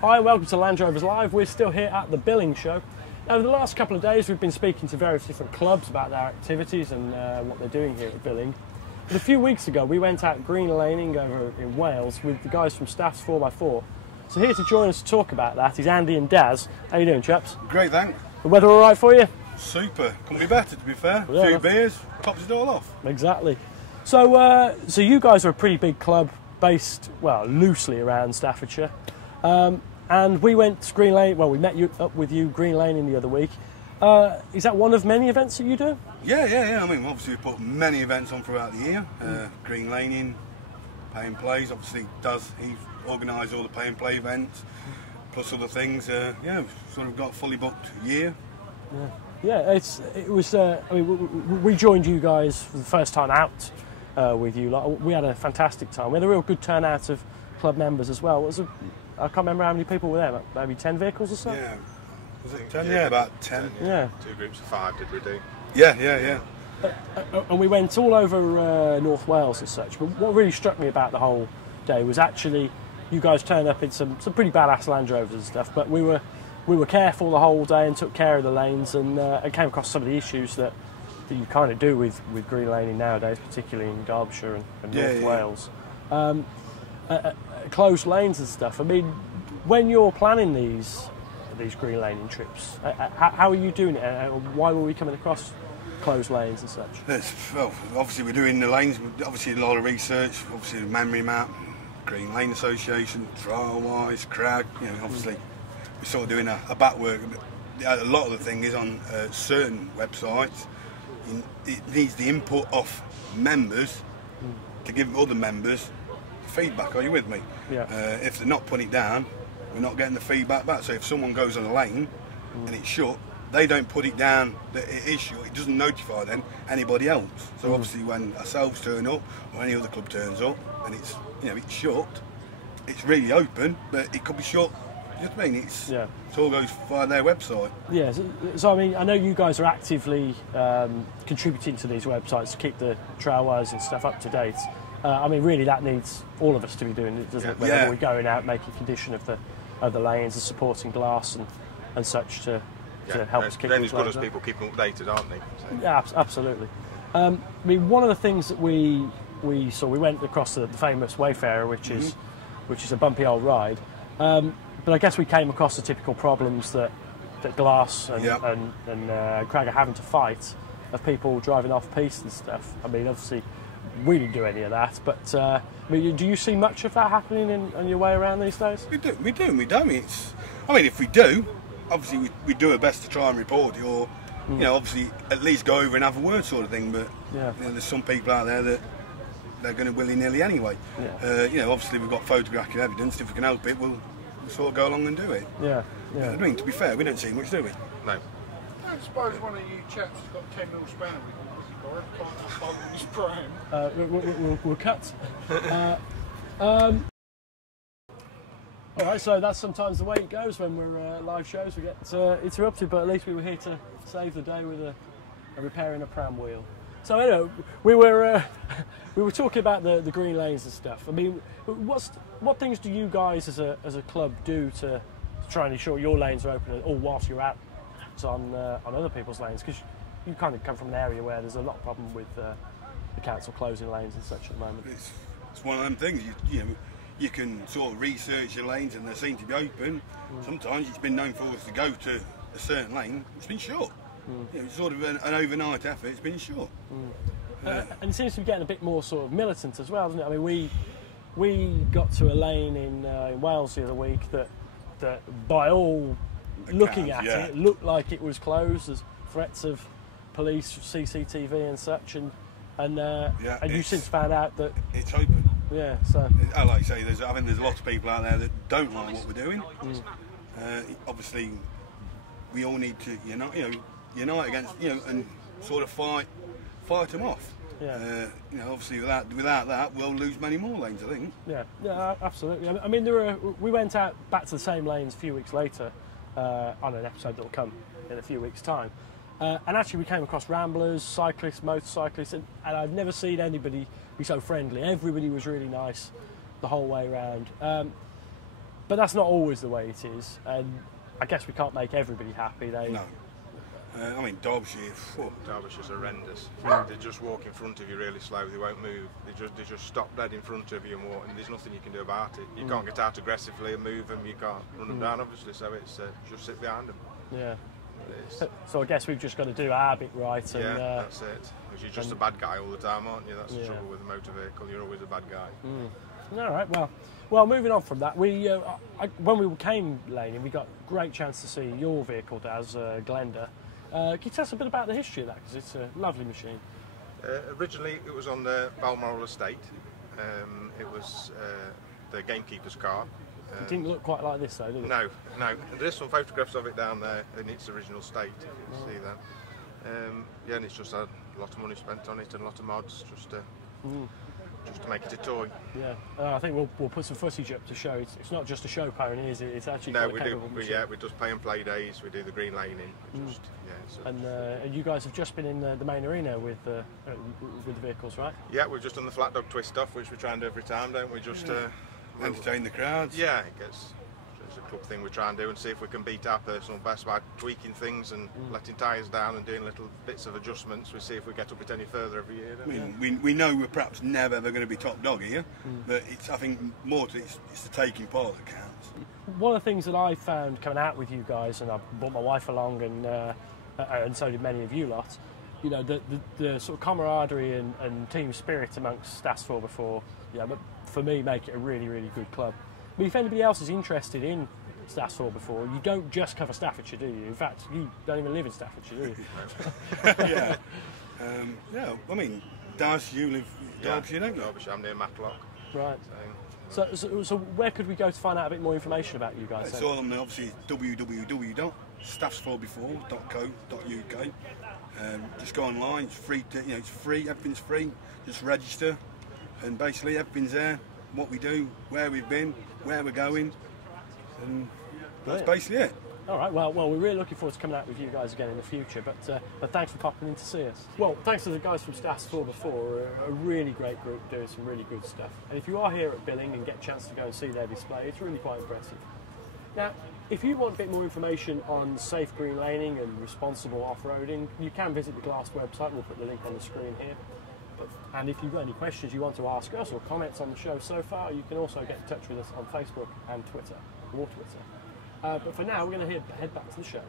Hi, welcome to Landrovers Live. We're still here at the Billing Show. Now, over the last couple of days, we've been speaking to various different clubs about their activities and what they're doing here at Billing. But a few weeks ago, we went out green laning over in Wales with the guys from Staff's 4x4. So here to join us to talk about that is Andy and Daz. How you doing, chaps? Great, thanks. The weather all right for you? Super. Couldn't be better, to be fair. Yeah, a few beers, tops it all off. Exactly. So, so you guys are a pretty big club based, well, loosely around Staffordshire. And we went green lane. Well, we met up with you green laning the other week. Is that one of many events that you do? Yeah. I mean, obviously we put many events on throughout the year. Green laning, pay and plays. Obviously, he organised all the pay and play events, plus other things. Yeah, we've sort of got a fully booked year. Yeah. It was. I mean, we joined you guys for the first time out with you. Like, we had a fantastic time. We had a real good turnout of club members as well. I can't remember how many people were there. Maybe 10 vehicles or so. Yeah. Was it 10? Yeah, about 10. Yeah. 2 groups of 5, did we do? Yeah. And we went all over North Wales and such. But what really struck me about the whole day was actually you guys turned up in some pretty badass Land Rovers and stuff. But we were careful the whole day and took care of the lanes and came across some of the issues that you kind of do with green laning nowadays, particularly in Derbyshire and North Wales. Closed lanes and stuff. I mean, when you're planning these green laning trips, how are you doing it? Why were we coming across closed lanes and such? Well, obviously we're doing the lanes. Obviously a lot of research. Obviously the memory map, Green Lane Association, trial-wise, crowd. You know, obviously we're sort of doing a back work. A lot of the thing is on certain websites. It needs the input of members to give other members feedback. Are you with me? Yeah. If they're not putting it down, we're not getting the feedback back. So if someone goes on a lane and it's shut, they don't put it down that it is shut. It doesn't notify then anybody else. So obviously when ourselves turn up or any other club turns up and it's it's shut, it's really open, but it could be shut. You know what I mean? It all goes via their website. Yeah. So I mean, I know you guys are actively contributing to these websites to keep the trailways and stuff up to date. I mean, really, that needs all of us to be doing it, doesn't it? Whenever we're going out, making condition of the lanes and supporting glass and such to help us keep. They're as good as people keeping updated, aren't they? So. Yeah, absolutely. I mean, one of the things that we saw, we went across the famous Wayfarer, which is a bumpy old ride. But I guess we came across the typical problems that Glass and Craig are having to fight of people driving off piste and stuff. I mean, obviously, we didn't do any of that, but I mean, do you see much of that happening on your way around these days? We do. I mean, if we do, obviously we do our best to try and report it, or obviously at least go over and have a word sort of thing. But there's some people out there that they're going to willy-nilly anyway. Obviously we've got photographic evidence. If we can help it, we'll sort of go along and do it. Yeah. I mean, to be fair, we don't see much, do we? No. I don't suppose one of you chaps has got 10 mil spare we'll cut. All right, so that's sometimes the way it goes when we're live shows. We get interrupted, but at least we were here to save the day with a repairing a pram wheel. So anyway, we were talking about the green lanes and stuff. I mean, what things do you guys as a club do to try and ensure your lanes are open, or whilst you're out on other people's lanes? Because you kind of come from an area where there's a lot of problem with the council closing lanes and such at the moment. It's one of them things. You can sort of research your lanes and they seem to be open. Sometimes it's been known for us to go to a certain lane, it's been shut. It's sort of an overnight effort. It's been shut. And it seems to be getting a bit more sort of militant as well, doesn't it? I mean, we got to a lane in Wales the other week that by all looking at it looked like it was closed. There's threats of police, CCTV and such, and you since found out that it's open. Yeah, so like I say, there's a lot of people out there that don't like what we're doing. Obviously, we all need to unite against and sort of fight them off. Obviously without that, we'll lose many more lanes, I think. Yeah, absolutely. I mean, we went out back to the same lanes a few weeks later on an episode that will come in a few weeks' time. And actually we came across ramblers, cyclists, motorcyclists, and I've never seen anybody be so friendly. Everybody was really nice the whole way around. But that's not always the way it is, and I guess we can't make everybody happy. No. I mean, Derbyshire, Derbyshire's horrendous. They just walk in front of you really slow, they won't move. They just stop dead in front of you and walk, and there's nothing you can do about it. You can't get out aggressively and move them, you can't run them down, obviously, so it's just sit behind them. Yeah. So I guess we've just got to do our bit right. And, yeah, that's it. Because you're just a bad guy all the time, aren't you? That's the trouble with a motor vehicle, you're always a bad guy. All right, well, moving on from that, when we came laning, we got a great chance to see your vehicle, Daz, Glenda. Can you tell us a bit about the history of that? Because it's a lovely machine. Originally, it was on the Balmoral estate. It was the gamekeeper's car. It didn't look quite like this, though, did it? No. There's some photographs of it down there in its original state. You can see that. Yeah, and it's just had a lot of money spent on it and a lot of mods just to make it a toy. Yeah, I think we'll put some footage up to show it's not just a show pony, is it? It's actually no, quite we capable do. machine. We just play and play days. We do the green laning. And you guys have just been in the main arena with the vehicles, right? Yeah, we've just done the flat dog twist off, which we try and do every time, don't we? Just entertain the crowds. Yeah, it's a club thing we try and do and see if we can beat our personal best by tweaking things and letting tyres down and doing little bits of adjustments. We see if we get up it any further every year. I mean, we know we're perhaps never ever going to be top dog here, but I think more to it's the taking part that counts. One of the things that I found coming out with you guys, and I brought my wife along, and so did many of you lot, you know, the sort of camaraderie and team spirit amongst Staffs 4x4, but for me, make it a really, really good club. But if anybody else is interested in Staffs 4x4, you don't just cover Staffordshire, do you? In fact, you don't even live in Staffordshire, do you? Yeah. I mean, Daz, you live Derbyshire, don't you? Derbyshire, I'm near Matlock. Right. So where could we go to find out a bit more information about you guys? It's all on obviously www.staffs4x4.co.uk. Just go online. It's free. It's free. Everything's free. Just register, and basically everything's there. What we do, where we've been, where we're going, and that's basically it. All right, well, we're really looking forward to coming out with you guys again in the future, but thanks for popping in to see us. Well, thanks to the guys from Staffs 4x4, a really great group doing some really good stuff. And if you are here at Billing and get a chance to go and see their display, it's really quite impressive. Now, if you want a bit more information on safe green laning and responsible off-roading, you can visit the Glass website. We'll put the link on the screen here. And if you've got any questions you want to ask us or comments on the show so far, you can also get in touch with us on Facebook and Twitter, or Twitter. But for now, we're going to head back to the show.